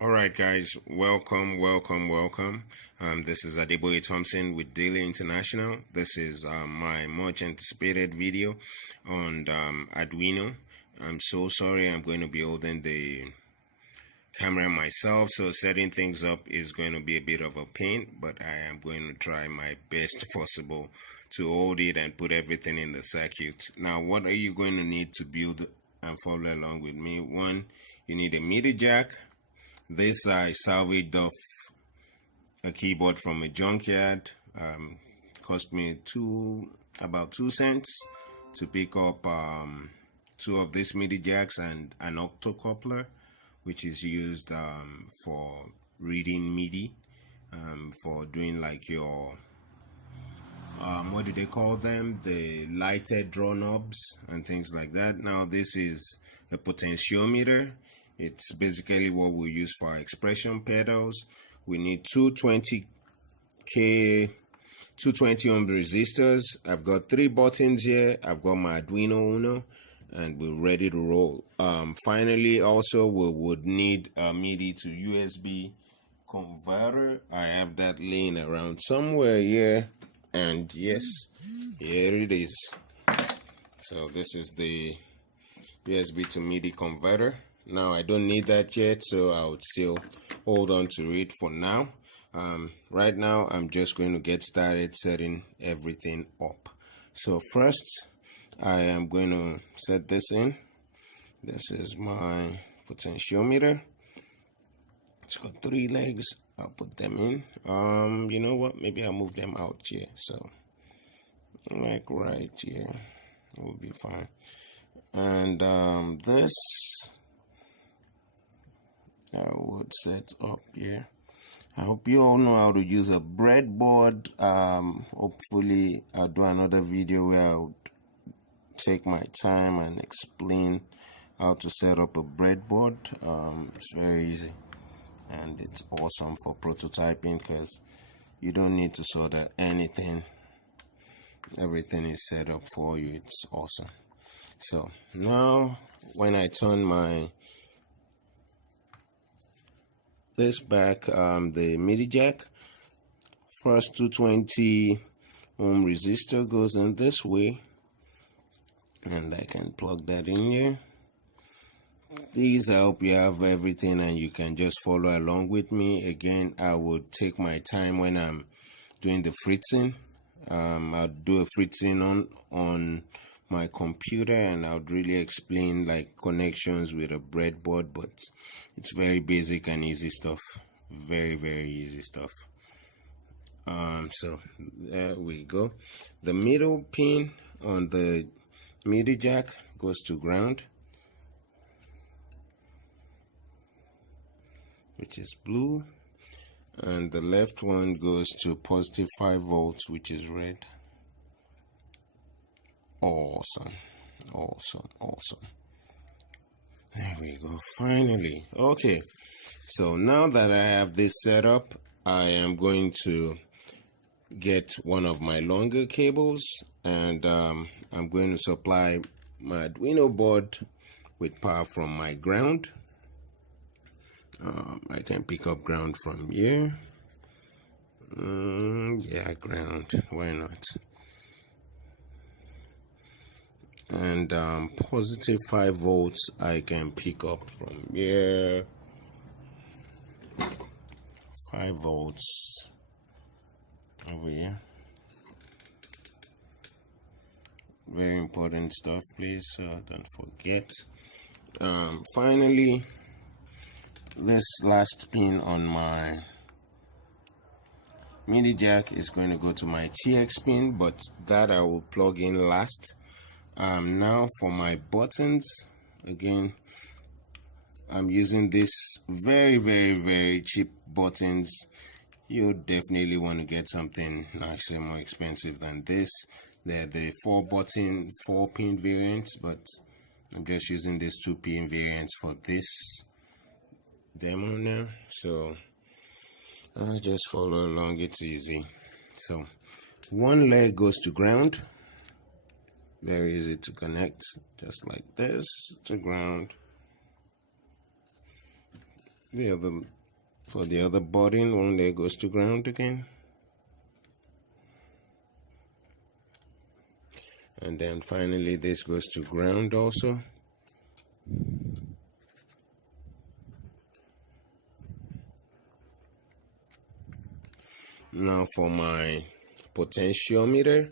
All right, guys, welcome. This is Adeboye Thompson with Daily International. This is my much anticipated video on Arduino. I'm so sorry I'm going to be holding the camera myself, so setting things up is going to be a bit of a pain, but I am going to try my best possible to hold it and put everything in the circuit. Now, what are you going to need to build and follow along with me? One, you need a MIDI jack. This I salvaged off a keyboard from a junkyard. Cost me about 2 cents to pick up two of these MIDI jacks and an octocoupler, which is used for reading MIDI, for doing like your what do they call them, the lighted draw knobs and things like that. Now this is a potentiometer. It's basically what we use for our expression pedals. We need 220 ohm resistors. I've got 3 buttons here. I've got my Arduino Uno, and we're ready to roll. Finally, also we would need a MIDI to USB converter. I have that laying around somewhere here, and yes, here it is. So this is the USB to MIDI converter. Now I don't need that yet, so I would still hold on to it for now. Right now I'm just going to get started setting everything up. So first I am going to set this in. This is my potentiometer. It's got 3 legs. I'll put them in. You know what, maybe I'll move them out here, so like right here will be fine. And this I would set up here. I hope you all know how to use a breadboard. Hopefully I'll do another video where I'll take my time and explain how to set up a breadboard. It's very easy and it's awesome for prototyping because you don't need to solder anything. Everything is set up for you. It's awesome. So now when I turn this back, the MIDI jack, first 220 ohm resistor goes in this way, and I can plug that in here. These, I hope you have everything and you can just follow along with me. Again, I would take my time when I'm doing the fritzing. I'll do a fritzing on my computer, and I would really explain like connections with a breadboard, but it's very basic and easy stuff. Very easy stuff. So there we go. The middle pin on the MIDI jack goes to ground, which is blue, and the left one goes to positive 5 volts, which is red. Awesome. There we go, finally. Okay, so now that I have this set up, I am going to get one of my longer cables, and I'm going to supply my Arduino board with power from my ground. I can pick up ground from here. Yeah, ground, why not? And positive 5 volts I can pick up from here. 5 volts over here. Very important stuff, please, so don't forget. Finally, this last pin on my MIDI jack is going to go to my TX pin, but that I will plug in last. Now for my buttons, again, I'm using this very cheap buttons. You definitely want to get something actually more expensive than this. They're the 4-pin variants, but I'm just using these 2-pin variants for this demo now. So just follow along, it's easy. So one leg goes to ground. Very easy to connect, just like this to ground. the other, for the other button, one leg goes to ground again. And then finally this goes to ground also. Now for my potentiometer,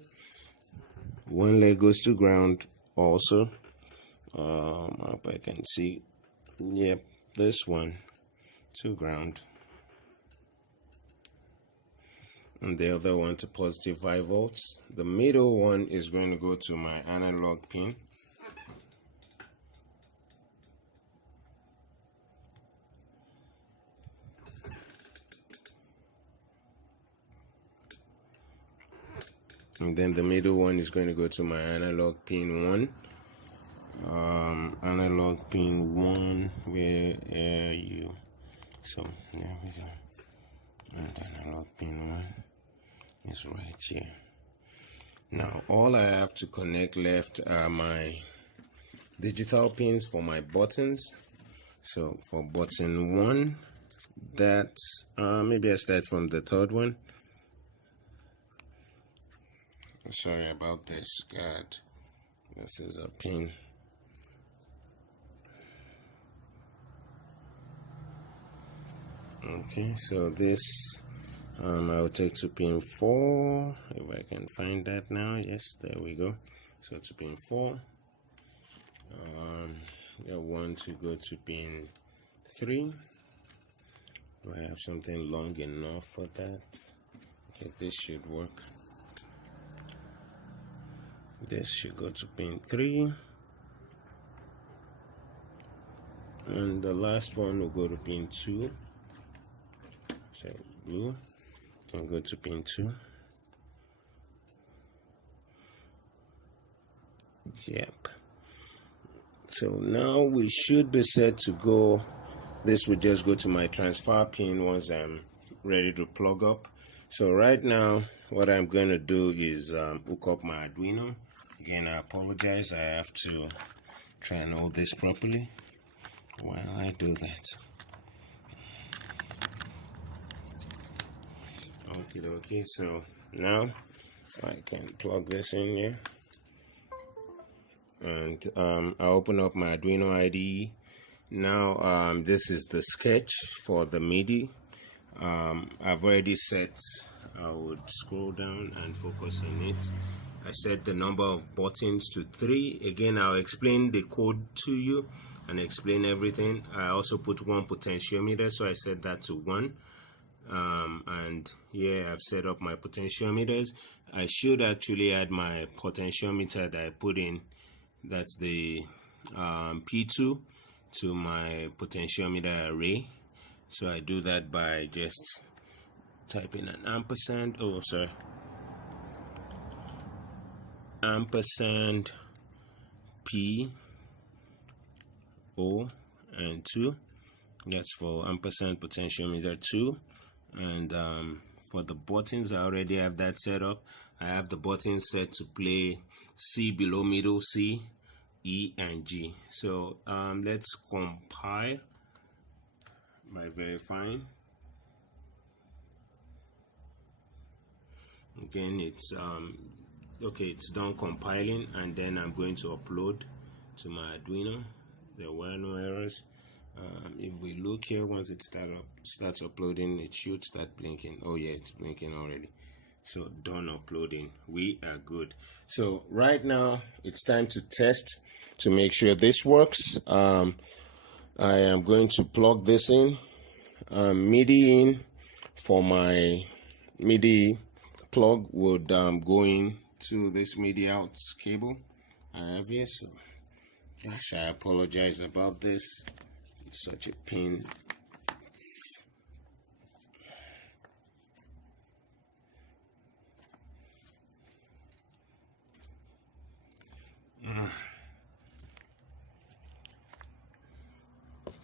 one leg goes to ground also. Hope I can see. Yep, this one to ground, and the other one to positive 5 volts. The middle one is going to go to my analog pin. And then the middle one is going to go to my analog pin 1. Analog pin 1, where are you? So there we go. And analog pin 1 is right here. Now all I have to connect left are my digital pins for my buttons. So for button 1, that's maybe I start from the third one. Sorry about this, God. This is a pin. Okay, so this I'll take to pin 4, if I can find that now. Yes, there we go. So to pin 4, I want to go to pin 3. Do I have something long enough for that? Okay, this should work. This should go to pin 3, and the last one will go to pin 2. So blue can go to pin 2. Yep. So now we should be set to go. This will just go to my transfer pin once I'm ready to plug up. So right now what I'm going to do is hook up my Arduino. Again, I apologize, I have to try and hold this properly while I do that. Okay, so now I can plug this in here, and I open up my Arduino IDE. Now this is the sketch for the MIDI. I've already set, I would scroll down and focus on it. I set the number of buttons to 3. Again, I'll explain the code to you and explain everything. I also put 1 potentiometer, so I set that to 1. And yeah, I've set up my potentiometers. I should actually add my potentiometer that I put in, that's the P2, to my potentiometer array. So I do that by just typing an ampersand, ampersand P O and 2. That's for ampersand potentiometer 2. And for the buttons, I already have that set up. I have the buttons set to play C below middle, C, E, and G. So let's compile by verifying. Again, it's okay, it's done compiling, and then I'm going to upload to my Arduino. There were no errors. If we look here, once it starts uploading, it should start blinking. Oh yeah, it's blinking already. So done uploading, we are good. So right now it's time to test to make sure this works. I am going to plug this in, MIDI in. For my MIDI plug would go in to this MIDI out cable I have here. So gosh, I apologize about this. It's such a pain.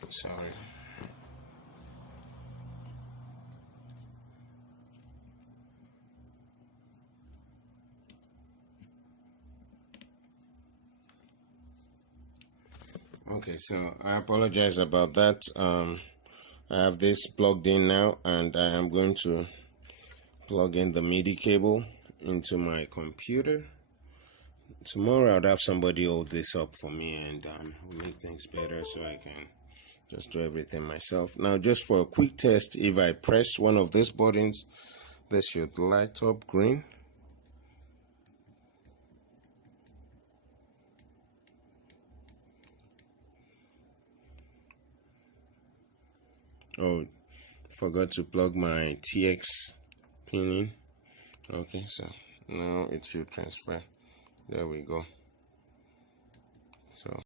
Sorry. Okay, so I apologize about that. I have this plugged in now, and I am going to plug in the MIDI cable into my computer. Tomorrow I'll have somebody hold this up for me, and make things better so I can just do everything myself. Now, just for a quick test, if I press one of these buttons, this should light up green. Oh, forgot to plug my TX pin in. Okay, so now it should transfer. There we go. So